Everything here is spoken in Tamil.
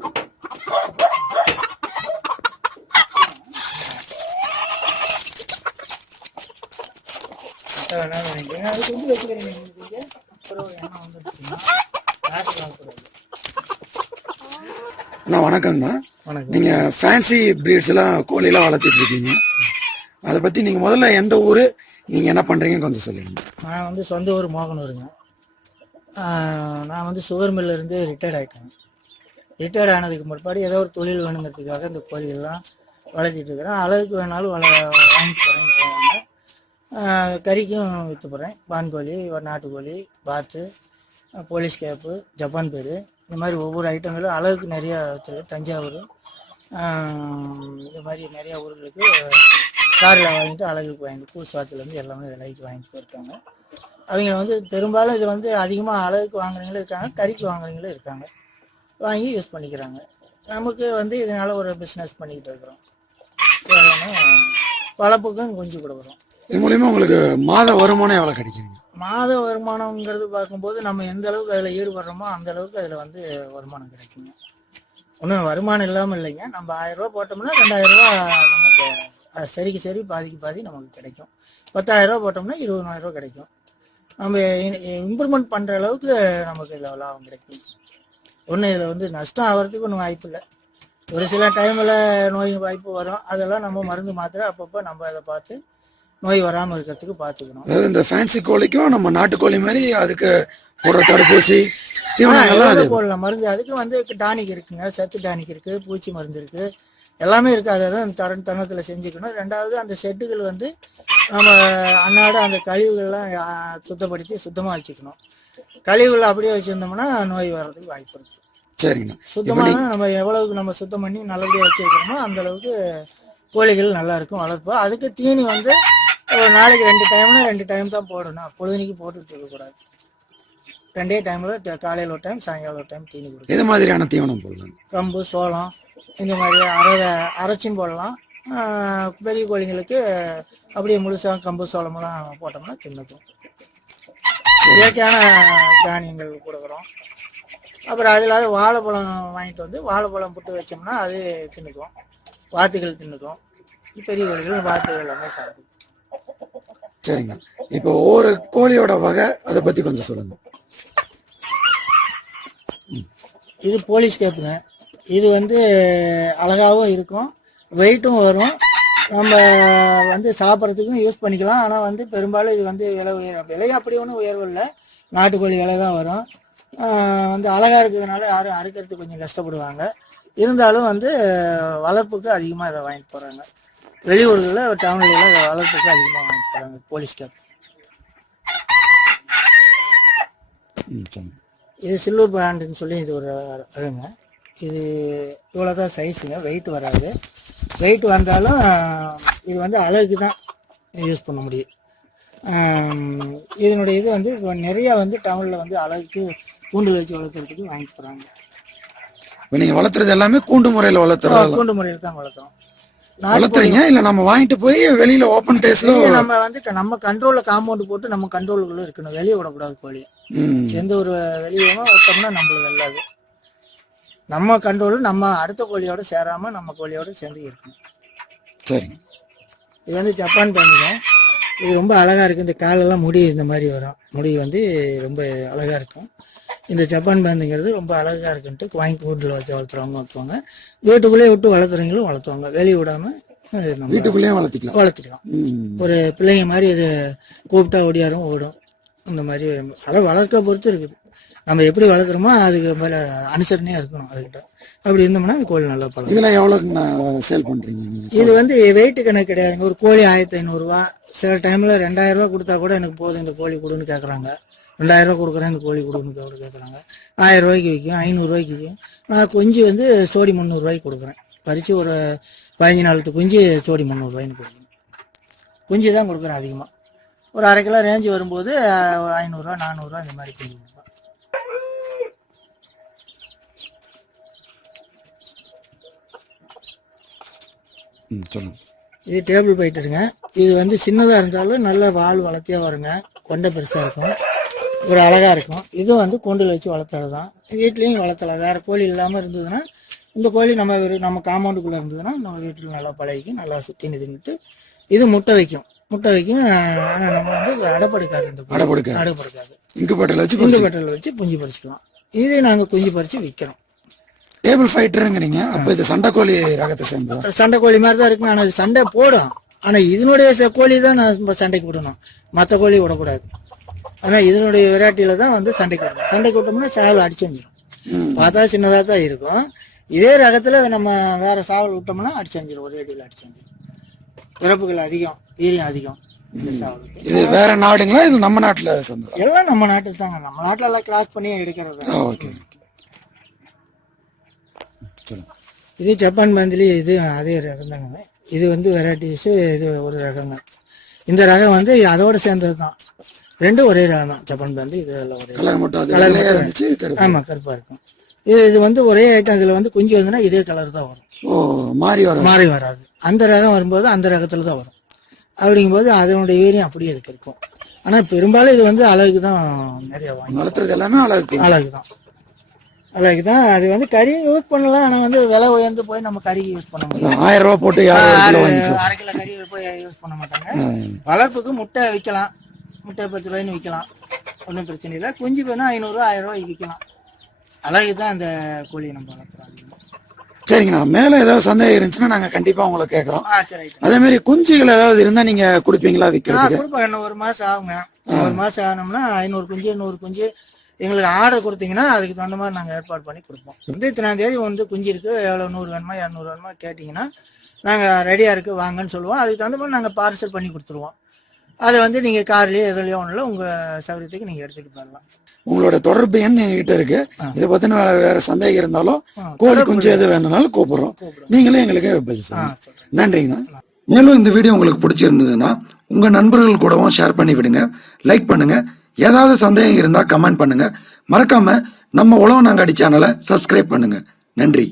அது. அப்புறம் வந்துருச்சுன்னா. அண்ணா வணக்கங்கண்ணா நீங்கள் ஃபேன்சி ப்ரீட்ஸ் எல்லாம் கோழிலாம் வளர்த்திட்டு இருக்கீங்க அதை பற்றி நீங்கள் முதல்ல எந்த ஊர் நீங்கள் என்ன பண்ணுறீங்கன்னு கொஞ்சம் சொல்லுங்க நான் வந்து சொந்த ஊர் மோகனூருங்க நான் வந்து சுகர் மில்ல இருந்து ரிட்டையர்ட் ஆகிட்டேன் ரிட்டையர்ட் ஆனதுக்கு முற்பாடு ஏதோ ஒரு தொழில் வேணுங்கிறதுக்காக இந்த கோழிகள்லாம் வளர்த்திட்டு இருக்கிறேன். அளவுக்கு வேணாலும் வள வாங்கிட்டு போகிறேன்னு போவாங்க கறிக்கும் விற்று போகிறேன் பான் கோழி ஒரு நாட்டுக்கோழி பாத்து போலீஸ் கேப்பு ஜப்பான் பேர். இந்த மாதிரி ஒவ்வொரு ஐட்டங்களும் அளவுக்கு நிறையா வச்சுருக்கு தஞ்சாவூர் இந்த மாதிரி நிறையா ஊர்களுக்கு காரில் வாங்கிட்டு அழகுக்கு வாங்கிட்டு பூசுவாத்துலேருந்து எல்லாமே விலைக்கு வாங்கிட்டு போயிருக்காங்க. அவங்க வந்து பெரும்பாலும் இது வந்து அதிகமாக அழகுக்கு வாங்குறவங்களும் இருக்காங்க கறிக்கு வாங்குறவங்களும் இருக்காங்க. வாங்கி யூஸ் பண்ணிக்கிறாங்க. நமக்கு வந்து இதனால ஒரு பிஸ்னஸ் பண்ணிக்கிட்டு இருக்கிறோம். தேவையான வளர்ப்புக்கும் கொஞ்சம் கொடுக்குறோம். இது மூலிமா உங்களுக்கு மாத வருமானம் எவ்வளோ கிடைக்குதுங்க? மாத வருமானம்ங்கிறது பார்க்கும்போது நம்ம எந்த அளவுக்கு அதில் ஈடுபடுறோமோ அந்த அளவுக்கு அதில் வந்து வருமானம் கிடைக்குங்க. ஒன்றும் வருமானம் இல்லாமல் இல்லைங்க. நம்ம ஆயிரம் ரூபா போட்டோம்னா ரெண்டாயிரம் ரூபா நமக்கு அது சரிக்கு சரி பாதிக்கு பாதி நமக்கு கிடைக்கும். பத்தாயிரம் ரூபா போட்டோம்னா இருபதாயிரம் ரூபா கிடைக்கும். நம்ம இம்ப்ரூவ்மெண்ட் பண்ணுற அளவுக்கு நமக்கு இதில் லாபம் கிடைக்கும் ஒன்றும் இதில் வந்து நஷ்டம் ஆகிறதுக்கு ஒன்றும் வாய்ப்பு இல்லை. ஒரு சில டைமில் நோய் வாய்ப்பு வரும். அதெல்லாம் நம்ம மருந்து மாத்திரை அப்பப்போ நம்ம அதை பார்த்து நோய் வராமல் இருக்கிறதுக்கு பார்த்துக்கணும். அதாவது இந்த ஃபேன்சி கோழிக்கும் நம்ம நாட்டுக்கோழி மாதிரி அதுக்கு போடுற தடுப்பூசி போடலாம்? மருந்து அதுக்கு வந்து டானிக் இருக்குங்க சத்து டானிக் இருக்கு பூச்சி மருந்து இருக்கு. எல்லாமே இருக்கு. அதை தான் தர தருணத்தில் செஞ்சுக்கணும். ரெண்டாவது அந்த ஷெட்டுகள் வந்து நம்ம அன்னாட அந்த கழிவுகள்லாம் சுத்தப்படுத்தி சுத்தமாக வச்சுக்கணும். கழிவுகள் அப்படியே வச்சுருந்தோம்னா நோய் வர்றதுக்கு வாய்ப்பு இருக்கு. சரிங்கண்ணா. சுத்தமான நம்ம எவ்வளவுக்கு நம்ம சுத்தம் பண்ணி நல்லபடியாக வச்சு வைக்கிறோமோ அந்த அளவுக்கு கோழிகள் நல்லா இருக்கும் வளர்ப்பு. அதுக்கு தீனி வந்து ஒரு நாளைக்கு ரெண்டு டைம்னா ரெண்டு டைம் தான் போடணும். பொழுதுனிக்கு போட்டுட்டு இருக்கக்கூடாது ரெண்டே டைமில் காலையில் ஒரு டைம் சாயங்காலம் ஒரு டைம் தீனி கொடுக்கணும். எது மாதிரியான தீவனம் போடலாம்? கம்பு சோளம் இந்த மாதிரி அரை அரைச்சும் போடலாம். பெரிய கோழிங்களுக்கு அப்படியே முழுசாக கம்பு சோளமெல்லாம் போட்டோம்னா தின்னுக்கும் இயற்கையான தானியங்கள் கொடுக்குறோம். அப்புறம் அது இல்லாத வாழைப்பழம் வாங்கிட்டு வந்து வாழைப்பழம் புட்டு வச்சோம்னா அது தின்னுக்கும் வாத்துகள் தின்னுக்கும் பெரிய கோழிகள் வாத்துகள் எல்லாமே சாப்பிடும் சரிங்க. இப்போ ஒவ்வொரு கோழியோட வகை அதை பற்றி கொஞ்சம் சொல்லுங்க. இது போலீஸ் கேப்புங்க இது வந்து அழகாகவும் இருக்கும் வெயிட்டும் வரும். நம்ம வந்து சாப்பிட்றதுக்கும் யூஸ் பண்ணிக்கலாம். ஆனால் வந்து பெரும்பாலும் இது வந்து விலை உயர் விலை அப்படி ஒன்றும் உயர்வு இல்லை. நாட்டுக்கோழி விலை தான் வரும். வந்து அழகாக இருக்கிறதுனால யாரும் அறுக்கிறதுக்கு கொஞ்சம் கஷ்டப்படுவாங்க. இருந்தாலும் வந்து வளர்ப்புக்கு அதிகமாக இதை வாங்கிட்டு போகிறாங்க வெளியூர்களில் இதை வளர்ப்புக்கு அதிகமாக வாங்கிட்டு போகிறாங்க போலீஸ் கேப் இது சில்வர் பிராண்டுன்னு சொல்லி இது ஒரு ரகங்க. இது இவ்வளோ தான் சைஸுங்க வெயிட் வராது. வெயிட் வந்தாலும் இது வந்து அழகுக்கு தான் யூஸ் பண்ண முடியும். இதனுடைய இது வந்து இப்போ நிறையா வந்து டவுனில் வந்து அழகுக்கு கூண்டில் வச்சு வளர்க்குறதுக்கு வாங்கிட்டு போகிறாங்க இப்போ நீங்கள் வளர்த்துறது எல்லாமே கூண்டு முறையில் வளர்த்துறது? கூண்டு முறையில் தான் வளர்க்குறோம். வளர்த்துறீங்க? இல்லை நம்ம வாங்கிட்டு போய் வெளியில் ஓப்பன் டேஸ்ல வெளியே நம்ம வந்து நம்ம கண்ட்ரோலில் காம்பவுண்ட் போட்டு நம்ம கண்ட்ரோலுக்குள்ளே இருக்கணும். வெளியே விடக்கூடாது கோழியை. எந்த ஒரு வெளியேமா விட்டோம்னா நம்மளுக்கு வெல்லாது நம்ம கண்ட்ரோல் நம்ம அடுத்த கோழியோட சேராம நம்ம கோழியோட சேர்ந்து இருக்கணும். சரிங்க இது வந்து ஜப்பான் பேந்துங்க இது ரொம்ப அழகா இருக்கு. இந்த காலெல்லாம் முடி இந்த மாதிரி வரும். முடி வந்து ரொம்ப அழகா இருக்கும். இந்த ஜப்பான் பேந்துங்கிறது ரொம்ப அழகா இருக்குன்ட்டு வாங்கி கூண்டில் வச்சு வளர்த்துறவங்க வளர்த்துவாங்க. வீட்டுக்குள்ளேயே விட்டு வளர்த்துறவங்களும் வளர்த்துவாங்க. வெளியே விடாம வீட்டுக்குள்ளேயே வளர்த்திக்கலாம். வளர்த்துக்கலாம். ஒரு பிள்ளைங்க மாதிரி இது கூப்பிட்டா ஓடியாரும் ஓடும். இந்த மாதிரி அதை வளர்க்க பொறுத்து இருக்குது. நம்ம எப்படி வளர்க்குறோமோ அதுக்கு மேலே அனுசரணையாக இருக்கணும் அதுக்கிட்ட அப்படி இருந்தோம்னா அந்த கோழி நல்லா பழகும். இதெல்லாம் எவ்வளோக்கு சேல் பண்ணுறீங்க இது வந்து வெயிட் கணக்கு கிடையாதுங்க. ஒரு கோழி ஆயிரத்தி ஐநூறுரூவா சில டைமில் ரெண்டாயிரம் ரூபா கொடுத்தா கூட எனக்கு போதும். இந்த கோழி கொடுன்னு கேட்குறாங்க ரெண்டாயிரம் ரூபா கொடுக்குறேன் இந்த கோழி கொடுன்னு கூட கேட்குறாங்க ஆயிரம் ரூபாய்க்கு விற்கும் ஐநூறுரூவாய்க்கு விற்கும் நான் குஞ்சு வந்து சோடி முந்நூறுரூவாய்க்கு கொடுக்குறேன். பறித்து ஒரு பதினஞ்சு நாளுக்கு குஞ்சு சோடி முந்நூறுரூவாய்ன்னு கொடுக்குறேன். குஞ்சு தான் கொடுக்குறேன் அதிகமாக ஒரு அரை கிலோ ரேஞ்சு வரும்போது ஐநூறுரூவா நானூறுரூவா இந்த மாதிரி குஞ்சு சொல்லுங்க. இது டேபிள் போயிட்டுருங்க இது வந்து சின்னதாக இருந்தாலும் நல்ல வால் வளர்த்தியாக வருங்க. கொண்டை பெருசாக இருக்கும். ஒரு அழகாக இருக்கும். இதுவும் வந்து கூண்டில் வச்சு வளர்த்துறது தான் வீட்லேயும் வளர்த்தலாம் வேறு கோழி இல்லாமல் இருந்ததுன்னா இந்த கோழி நம்ம நம்ம காம்பவுண்டுக்குள்ளே இருந்ததுன்னா நம்ம வீட்டில் நல்லா பழகிக்கும் நல்லா சுற்றி நிதிட்டு இது முட்டை வைக்கும். முட்டை வைக்கும். ஆனால் நம்ம வந்து இது அடைப்படுக்காது இந்த கோழி. அடைப்படுக்காது. அடைப்படுக்காது. இன்குபேட்டர்ல வச்சு குஞ்சு பெட்டல் வச்சு குஞ்சு பறிச்சுக்கலாம். இது நாங்கள் குஞ்சு பறித்து விற்கிறோம் டேபிள் ஃபைட்டருங்கிறீங்க அப்ப இது சண்டைக்கோழி ரகத்தை சேர்ந்ததா? சண்டை கோழி மாதிரி தான் இருக்கும். ஆனால் இது சண்டை போடும். ஆனால் இதனுடைய கோழி தான் நான் சண்டைக்கு விடணும். மற்ற கோழி விடக்கூடாது. ஆனால் இதனுடைய வெரைட்டியில் தான் வந்து சண்டைக்கு விடணும் சண்டைக்கு விட்டோம்னா சாவல் அடிச்சு வந்துடும் பார்த்தா சின்னதாக தான் இருக்கும். இதே ரகத்தில் நம்ம வேற சாவல் விட்டோம்னா அடிச்சு வந்துடும் ஒரே அடியில் அடிச்சு வந்துடும் பிறப்புகள் அதிகம் வீரியம் அதிகம் இது வேற நாடுங்களா? இது நம்ம நாட்டுல எல்லாம் நம்ம நாட்டுக்கு தாங்க. நம்ம நாட்டில் எல்லாம் கிராஸ் பண்ணி எடுக்கிறது. தான். ஓகே இது ஜப்பான் பந்திலி இது அதே ரகம் தாங்க. இது வந்து வெரைட்டிஸு இது ஒரு ரகங்க இந்த ரகம் வந்து அதோட சேர்ந்தது தான் ரெண்டும் ஒரே ரகம் தான். ஜப்பான் பந்து இது எல்லாம் ஒரே கலர் மட்டும் வெள்ளையா இருந்துச்சு ஆமாம் கருப்பாக இருக்கும். இது இது வந்து ஒரே ஐட்டம் இதில் வந்து குஞ்சு வந்துன்னா இதே கலர் தான் வரும். ஓ மாறி வர மாறி வராது. அந்த ரகம் வரும்போது அந்த ரகத்தில் தான் வரும். அப்படிங்கும்போது அதனுடைய வீரியம் அப்படியே இருக்கு இருக்கும். ஆனால் பெரும்பாலும் இது வந்து அழகுக்கு தான் நிறைய வாங்கி வளர்த்துறது எல்லாமே அழகு அழகு தான். அழகு தான். அது வந்து கறி யூஸ் பண்ணலாம். ஆனால் வந்து விலை உயர்ந்து போய் நம்ம கறி யூஸ் பண்ண முடியாது. அது ஆயிரம் ரூபாய் போட்டு அரை கிலோ கறி போய் யூஸ் பண்ண மாட்டாங்க. வளர்ப்புக்கு முட்டை விற்கலாம் முட்டை பத்து ரூபாய்னு விற்கலாம். ஒன்றும் பிரச்சனை இல்லை. குஞ்சு வேணா ஐநூறுரூவா ஆயிரம் ரூபாய்க்கு விற்கலாம். அழகு தான் அந்த கோழி நம்ம வளர்க்குறோம் அதிகமாக சரிங்கண்ணா. மேல ஏதாவது சந்தேகம் இருந்துச்சுன்னா நாங்க கண்டிப்பா உங்களை கேட்கறோம் ஆ சரி அதே மாதிரி குஞ்சுகள் ஏதாவது இருந்தா நீங்க கொடுப்பீங்களா ஆ விற்கிறதுக்கு கொடுப்போம் இன்னும் ஒரு மாதம் ஆகுங்க. ஒரு மாதம் ஆனோம்னா ஐநூறு குஞ்சு நூறு குஞ்சு. எங்களுக்கு ஆர்டர் கொடுத்தீங்கன்னா அதுக்கு தகுந்த மாதிரி நாங்கள் ஏற்பாடு பண்ணி கொடுப்போம். வந்து இத்தனாம் தேதி வந்து குஞ்சு இருக்குது எவ்வளோ நூறு வேணுமா இரநூறு வேணுமா கேட்டிங்கன்னா நாங்கள் ரெடியாக இருக்குது வாங்கன்னு சொல்லுவோம். அதுக்கு தகுந்த மாதிரி நாங்கள் பார்சல் பண்ணி கொடுத்துருவோம். அதை வந்து நீங்கள் கார்லேயோ எதுலையோ ஒன்றில் உங்கள் சௌகரியத்துக்கு நீங்கள் எடுத்துகிட்டு போயிடலாம். உங்களோட தொடர்பு எண் எங்ககிட்ட இருக்கு. இதை பத்தின வேற வேற சந்தேகம் இருந்தாலும் கோழி குஞ்சு எது வேணும்னாலும் கூப்பிடுறோம். நீங்களே எங்களுக்கு பதில் சொல்லுங்க. நன்றிங்கண்ணா மேலும் இந்த வீடியோ உங்களுக்கு பிடிச்சிருந்ததுன்னா உங்க நண்பர்கள் கூடவும் ஷேர் பண்ணி விடுங்க. லைக் பண்ணுங்க. ஏதாவது சந்தேகம் இருந்தா கமெண்ட் பண்ணுங்க. மறக்காம நம்ம உழவு நாங்காடி சேனலை சப்ஸ்கிரைப் பண்ணுங்க. நன்றி.